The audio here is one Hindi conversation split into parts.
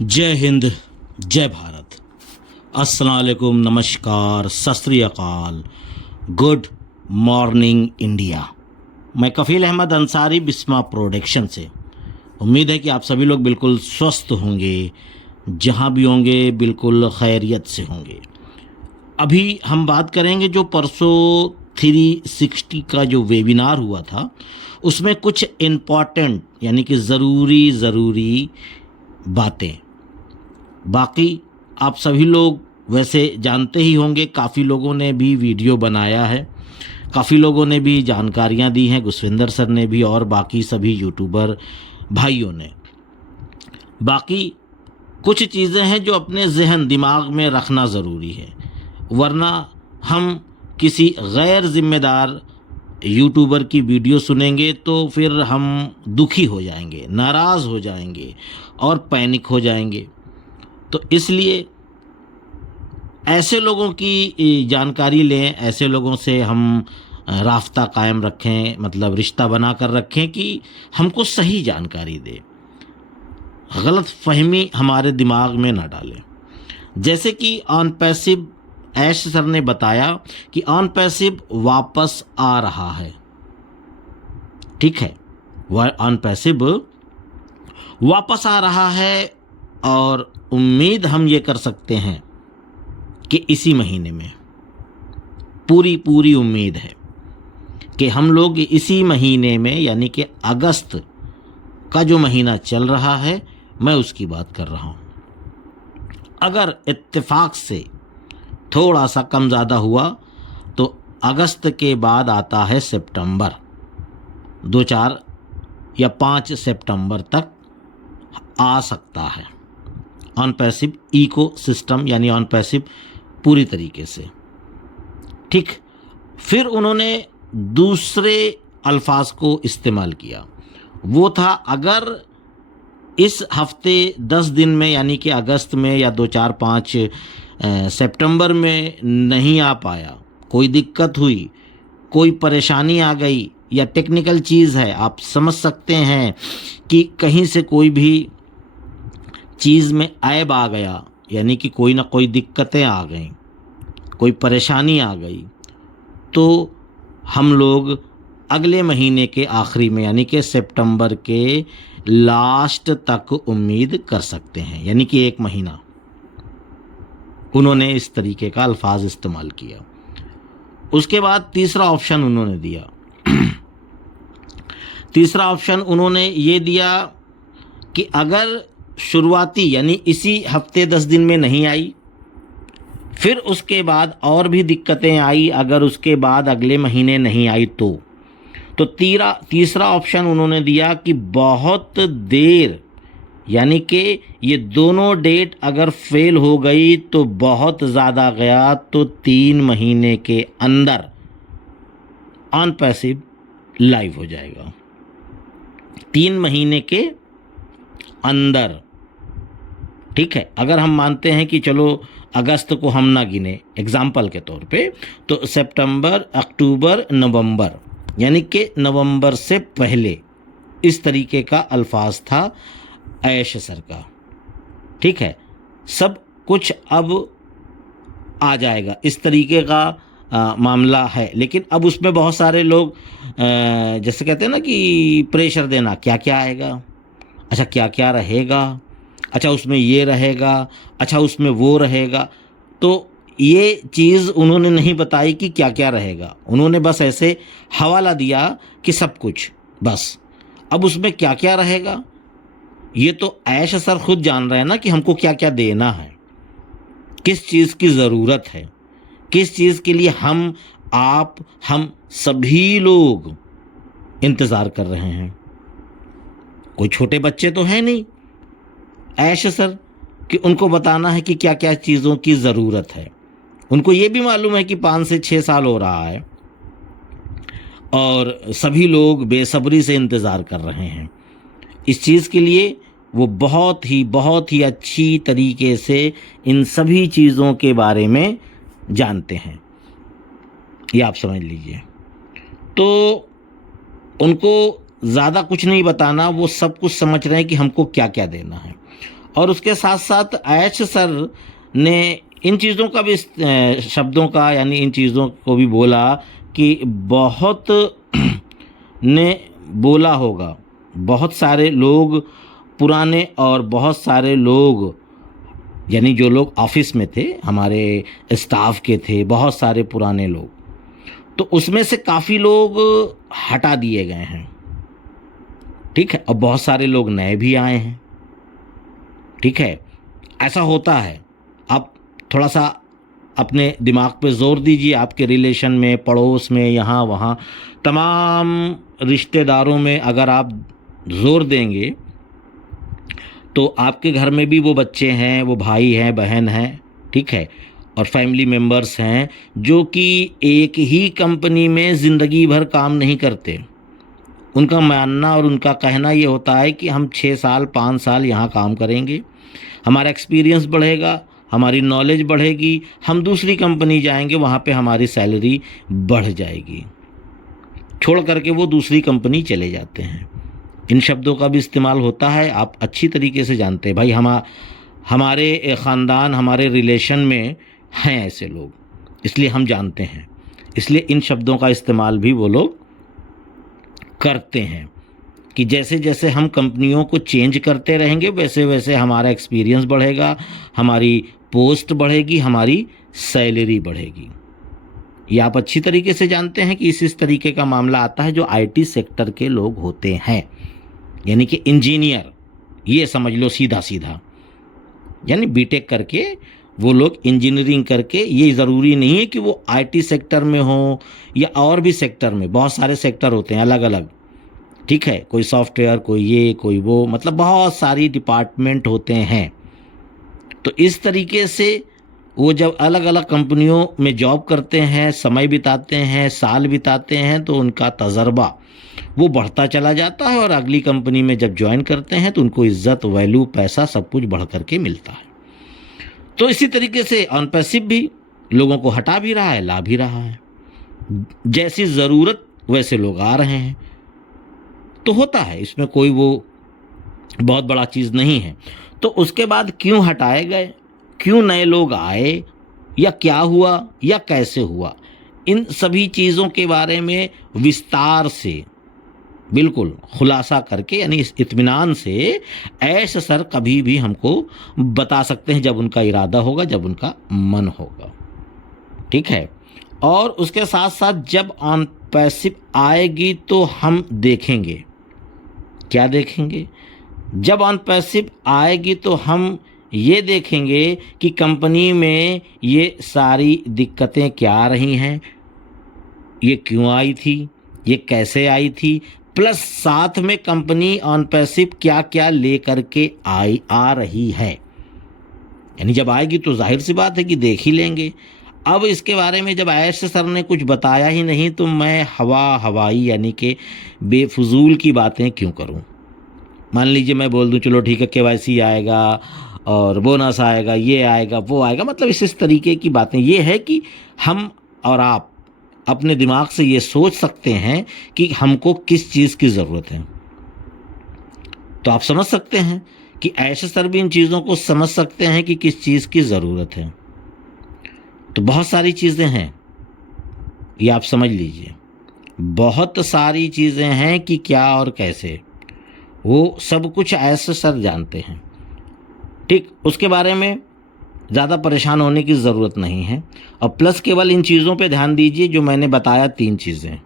जय हिंद, जय भारत, अस्सलाम वालेकुम, नमस्कार, सत श्री अकाल, गुड मॉर्निंग इंडिया। मैं कफ़ील अहमद अंसारी, बिस्मा प्रोडक्शन से। उम्मीद है कि आप सभी लोग बिल्कुल स्वस्थ होंगे, जहां भी होंगे बिल्कुल खैरियत से होंगे। अभी हम बात करेंगे जो परसों 360 का जो वेबिनार हुआ था, उसमें कुछ इम्पॉर्टेंट यानी कि ज़रूरी बातें। बाकी आप सभी लोग वैसे जानते ही होंगे, काफ़ी लोगों ने भी वीडियो बनाया है, काफ़ी लोगों ने भी जानकारियां दी हैं, गुसविंदर सर ने भी और बाकी सभी यूट्यूबर भाइयों ने। बाकी कुछ चीज़ें हैं जो अपने जहन दिमाग में रखना ज़रूरी है, वरना हम किसी गैर जिम्मेदार यूट्यूबर की वीडियो सुनेंगे तो फिर हम दुखी हो जाएंगे, नाराज़ हो जाएंगे और पैनिक हो जाएंगे। तो इसलिए ऐसे लोगों की जानकारी लें, ऐसे लोगों से हम रास्ता कायम रखें, मतलब रिश्ता बना कर रखें कि हमको सही जानकारी दे, गलत फहमी हमारे दिमाग में ना डालें। जैसे कि ऑन पैसिव ऐश सर ने बताया कि ऑन पैसिव वापस आ रहा है। ठीक है, वह ऑन पैसिव वापस आ रहा है और उम्मीद हम ये कर सकते हैं कि इसी महीने में पूरी उम्मीद है कि हम लोग इसी महीने में, यानी कि अगस्त का जो महीना चल रहा है, मैं उसकी बात कर रहा हूँ। अगर इत्तेफाक से थोड़ा सा कम ज़्यादा हुआ तो अगस्त के बाद आता है सितंबर, 2-4 या 5 सितंबर तक आ सकता है ऑन पैसिव इको सिस्टम, यानी ऑन पैसिव पूरी तरीके से। ठीक, फिर उन्होंने दूसरे अल्फाज को इस्तेमाल किया, वो था अगर इस हफ्ते 10 दिन में, यानी कि अगस्त में या 2-4-5 सितंबर में नहीं आ पाया, कोई दिक्कत हुई, कोई परेशानी आ गई या टेक्निकल चीज़ है, आप समझ सकते हैं कि कहीं से कोई भी चीज़ में ऐब आ गया, यानी कि कोई ना कोई दिक्कतें आ गई, कोई परेशानी आ गई, तो हम लोग अगले महीने के आखिरी में, यानी कि सितंबर के लास्ट तक उम्मीद कर सकते हैं, यानी कि 1 महीना। उन्होंने इस तरीके का अल्फाज इस्तेमाल किया। उसके बाद तीसरा ऑप्शन उन्होंने दिया। तीसरा ऑप्शन उन्होंने ये दिया कि अगर शुरुआती, यानी इसी हफ्ते 10 दिन में नहीं आई, फिर उसके बाद और भी दिक्कतें आई, अगर उसके बाद अगले महीने नहीं आई तो तीसरा ऑप्शन उन्होंने दिया कि बहुत देर, यानी कि ये दोनों डेट अगर फेल हो गई तो बहुत ज़्यादा गया तो 3 महीने के अंदर ऑन पैसिव लाइव हो जाएगा। 3 महीने के अंदर। ठीक है, अगर हम मानते हैं कि चलो अगस्त को हम ना गिने एग्जाम्पल के तौर पे, तो सितंबर, अक्टूबर, नवंबर, यानी कि नवंबर से पहले, इस तरीके का अल्फाज था ऐश सर का। ठीक है, सब कुछ अब आ जाएगा, इस तरीके का मामला है। लेकिन अब उसमें बहुत सारे लोग जैसे कहते हैं ना कि प्रेशर देना, क्या क्या आएगा, अच्छा क्या क्या रहेगा, अच्छा उसमें ये रहेगा, अच्छा उसमें वो रहेगा। तो ये चीज़ उन्होंने नहीं बताई कि क्या क्या रहेगा, उन्होंने बस ऐसे हवाला दिया कि सब कुछ, बस। अब उसमें क्या क्या रहेगा ये तो ऐश सर खुद जान रहे हैं ना कि हमको क्या क्या देना है, किस चीज़ की ज़रूरत है, किस चीज़ के लिए आप हम सभी लोग इंतज़ार कर रहे हैं। कोई छोटे बच्चे तो हैं नहीं ऐश सर कि उनको बताना है कि क्या क्या चीज़ों की ज़रूरत है। उनको ये भी मालूम है कि 5 से 6 साल हो रहा है और सभी लोग बेसब्री से इंतज़ार कर रहे हैं इस चीज़ के लिए। वो बहुत ही अच्छी तरीके से इन सभी चीज़ों के बारे में जानते हैं, ये आप समझ लीजिए। तो उनको ज़्यादा कुछ नहीं बताना, वो सब कुछ समझ रहे हैं कि हमको क्या क्या देना है। और उसके साथ साथ ऐश सर ने इन चीज़ों का भी शब्दों का यानी इन चीज़ों को भी बोला कि बहुत ने बोला होगा, बहुत सारे लोग पुराने और बहुत सारे लोग यानी जो लोग ऑफिस में थे, हमारे स्टाफ के थे, बहुत सारे पुराने लोग, तो उसमें से काफ़ी लोग हटा दिए गए हैं, ठीक है, और बहुत सारे लोग नए भी आए हैं, ठीक है। ऐसा होता है। आप थोड़ा सा अपने दिमाग पे जोर दीजिए, आपके रिलेशन में, पड़ोस में, यहाँ वहाँ तमाम रिश्तेदारों में अगर आप जोर देंगे तो आपके घर में भी वो बच्चे हैं, वो भाई हैं, बहन हैं, ठीक है, और फैमिली मेम्बर्स हैं जो कि एक ही कंपनी में ज़िंदगी भर काम नहीं करते। उनका मानना और उनका कहना ये होता है कि हम 6 साल 5 साल यहाँ काम करेंगे, हमारा एक्सपीरियंस बढ़ेगा, हमारी नॉलेज बढ़ेगी, हम दूसरी कंपनी जाएंगे, वहाँ पे हमारी सैलरी बढ़ जाएगी। छोड़ करके वो दूसरी कंपनी चले जाते हैं। इन शब्दों का भी इस्तेमाल होता है, आप अच्छी तरीके से जानते हैं भाई। हमारे ख़ानदान, हमारे रिलेशन में हैं ऐसे लोग, इसलिए हम जानते हैं, इसलिए इन शब्दों का इस्तेमाल भी वो लोग करते हैं कि जैसे जैसे हम कंपनियों को चेंज करते रहेंगे वैसे वैसे हमारा एक्सपीरियंस बढ़ेगा, हमारी पोस्ट बढ़ेगी, हमारी सैलरी बढ़ेगी। ये आप अच्छी तरीके से जानते हैं कि इस तरीके का मामला आता है जो आईटी सेक्टर के लोग होते हैं, यानी कि इंजीनियर, ये समझ लो सीधा सीधा, यानी बीटेक करके वो लोग इंजीनियरिंग करके, ये ज़रूरी नहीं है कि वो आईटी सेक्टर में हो या और भी सेक्टर में, बहुत सारे सेक्टर होते हैं अलग अलग, ठीक है, कोई सॉफ्टवेयर, कोई ये, कोई वो, मतलब बहुत सारी डिपार्टमेंट होते हैं। तो इस तरीके से वो जब अलग अलग कंपनियों में जॉब करते हैं, समय बिताते हैं, साल बिताते हैं, तो उनका तजर्बा वो बढ़ता चला जाता है और अगली कंपनी में जब ज्वाइन करते हैं तो उनको इज्जत, वैल्यू, पैसा सब कुछ बढ़ करके मिलता है। तो इसी तरीके से ऑन पैसिव भी लोगों को हटा भी रहा है, ला भी रहा है। जैसी ज़रूरत वैसे लोग आ रहे हैं, तो होता है, इसमें कोई वो बहुत बड़ा चीज़ नहीं है। तो उसके बाद क्यों हटाए गए, क्यों नए लोग आए, या क्या हुआ या कैसे हुआ, इन सभी चीज़ों के बारे में विस्तार से बिल्कुल खुलासा करके, यानी इस इत्मीनान से ऐश सर कभी भी हमको बता सकते हैं जब उनका इरादा होगा, जब उनका मन होगा, ठीक है। और उसके साथ साथ जब ऑन पैसिव आएगी तो हम देखेंगे, क्या देखेंगे, जब ऑन पैसिव आएगी तो हम ये देखेंगे कि कंपनी में ये सारी दिक्कतें क्या आ रही हैं, ये क्यों आई थी, ये कैसे आई थी, प्लस साथ में कंपनी ऑन पैसिव क्या क्या ले करके आ रही है। यानी जब आएगी तो जाहिर सी बात है कि देख ही लेंगे। अब इसके बारे में जब ऐश सर ने कुछ बताया ही नहीं तो मैं हवाई यानी कि बेफजूल की बातें क्यों करूं। मान लीजिए मैं बोल दूं चलो ठीक है, केवाईसी आएगा और बोनस आएगा, ये आएगा, वो आएगा, मतलब इस तरीके की बातें। ये है कि हम और आप अपने दिमाग से ये सोच सकते हैं कि हमको किस चीज़ की ज़रूरत है, तो आप समझ सकते हैं कि ऐश सर भी इन चीज़ों को समझ सकते हैं कि किस चीज़ की ज़रूरत है। तो बहुत सारी चीज़ें हैं, ये आप समझ लीजिए, बहुत सारी चीज़ें हैं कि क्या और कैसे, वो सब कुछ ऐश सर जानते हैं, ठीक। उसके बारे में ज़्यादा परेशान होने की ज़रूरत नहीं है। और प्लस केवल इन चीज़ों पे ध्यान दीजिए जो मैंने बताया, 3 चीज़ें।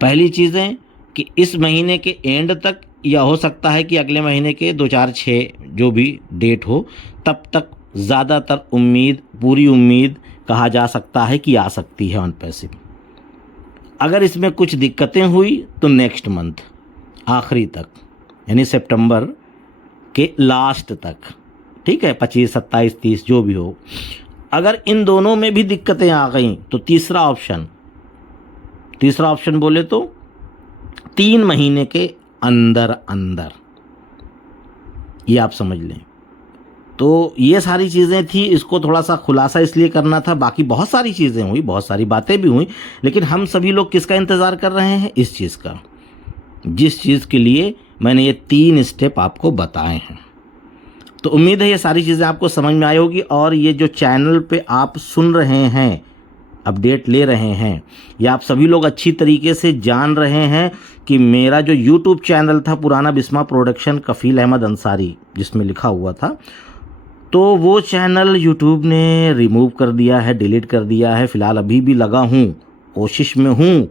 पहली चीज़ें कि इस महीने के एंड तक, या हो सकता है कि अगले महीने के 2, 4, 6 जो भी डेट हो, तब तक ज़्यादातर उम्मीद, पूरी उम्मीद कहा जा सकता है कि आ सकती है ऑन पैसिव। अगर इसमें कुछ दिक्कतें हुई तो नेक्स्ट मंथ आखिरी तक, यानी सितंबर के लास्ट तक, ठीक है, 25, 27, 30 जो भी हो। अगर इन दोनों में भी दिक्कतें आ गई तो तीसरा ऑप्शन बोले तो 3 महीने के अंदर अंदर, ये आप समझ लें। तो ये सारी चीज़ें थी, इसको थोड़ा सा खुलासा इसलिए करना था। बाकी बहुत सारी चीज़ें हुई, बहुत सारी बातें भी हुई, लेकिन हम सभी लोग किसका इंतज़ार कर रहे हैं, इस चीज़ का, जिस चीज़ के लिए मैंने ये 3 स्टेप आपको बताए हैं। तो उम्मीद है ये सारी चीज़ें आपको समझ में आई होगी। और ये जो चैनल पे आप सुन रहे हैं, अपडेट ले रहे हैं, या आप सभी लोग अच्छी तरीके से जान रहे हैं कि मेरा जो यूट्यूब चैनल था पुराना बिस्मा प्रोडक्शन कफ़ील अहमद अंसारी जिसमें लिखा हुआ था, तो वो चैनल यूट्यूब ने रिमूव कर दिया है, डिलीट कर दिया है। फ़िलहाल अभी भी लगा हूँ, कोशिश में हूँ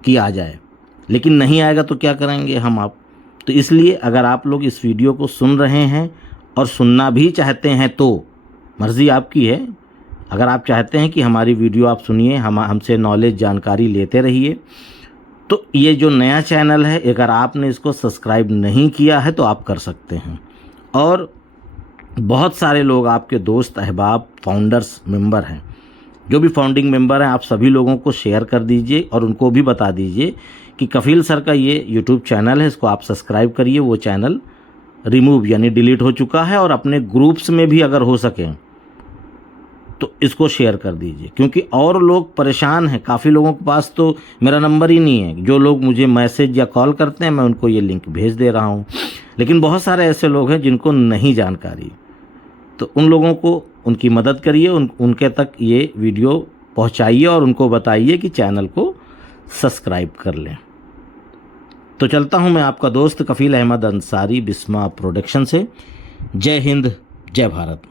कि आ जाए, लेकिन नहीं आएगा तो क्या करेंगे हम आप। तो इसलिए अगर आप लोग इस वीडियो को सुन रहे हैं और सुनना भी चाहते हैं तो मर्ज़ी आपकी है। अगर आप चाहते हैं कि हमारी वीडियो आप सुनिए, हमसे नॉलेज जानकारी लेते रहिए, तो ये जो नया चैनल है, अगर आपने इसको सब्सक्राइब नहीं किया है तो आप कर सकते हैं। और बहुत सारे लोग आपके दोस्त अहबाब फाउंडर्स मेंबर हैं, जो भी फाउंडिंग मेंबर हैं, आप सभी लोगों को शेयर कर दीजिए और उनको भी बता दीजिए कि कफ़ील सर का ये यूट्यूब चैनल है, इसको आप सब्सक्राइब करिए। वो चैनल रिमूव यानी डिलीट हो चुका है, और अपने ग्रुप्स में भी अगर हो सके तो इसको शेयर कर दीजिए, क्योंकि और लोग परेशान हैं। काफ़ी लोगों के पास तो मेरा नंबर ही नहीं है। जो लोग मुझे मैसेज या कॉल करते हैं, मैं उनको ये लिंक भेज दे रहा हूँ, लेकिन बहुत सारे ऐसे लोग हैं जिनको नहीं जानकारी। तो उन लोगों को उनकी मदद करिए, उनके तक ये वीडियो पहुंचाइए और उनको बताइए कि चैनल को सब्सक्राइब कर लें। तो चलता हूं मैं, आपका दोस्त कफ़ील अहमद अंसारी बिस्मा प्रोडक्शन से। जय हिंद, जय भारत।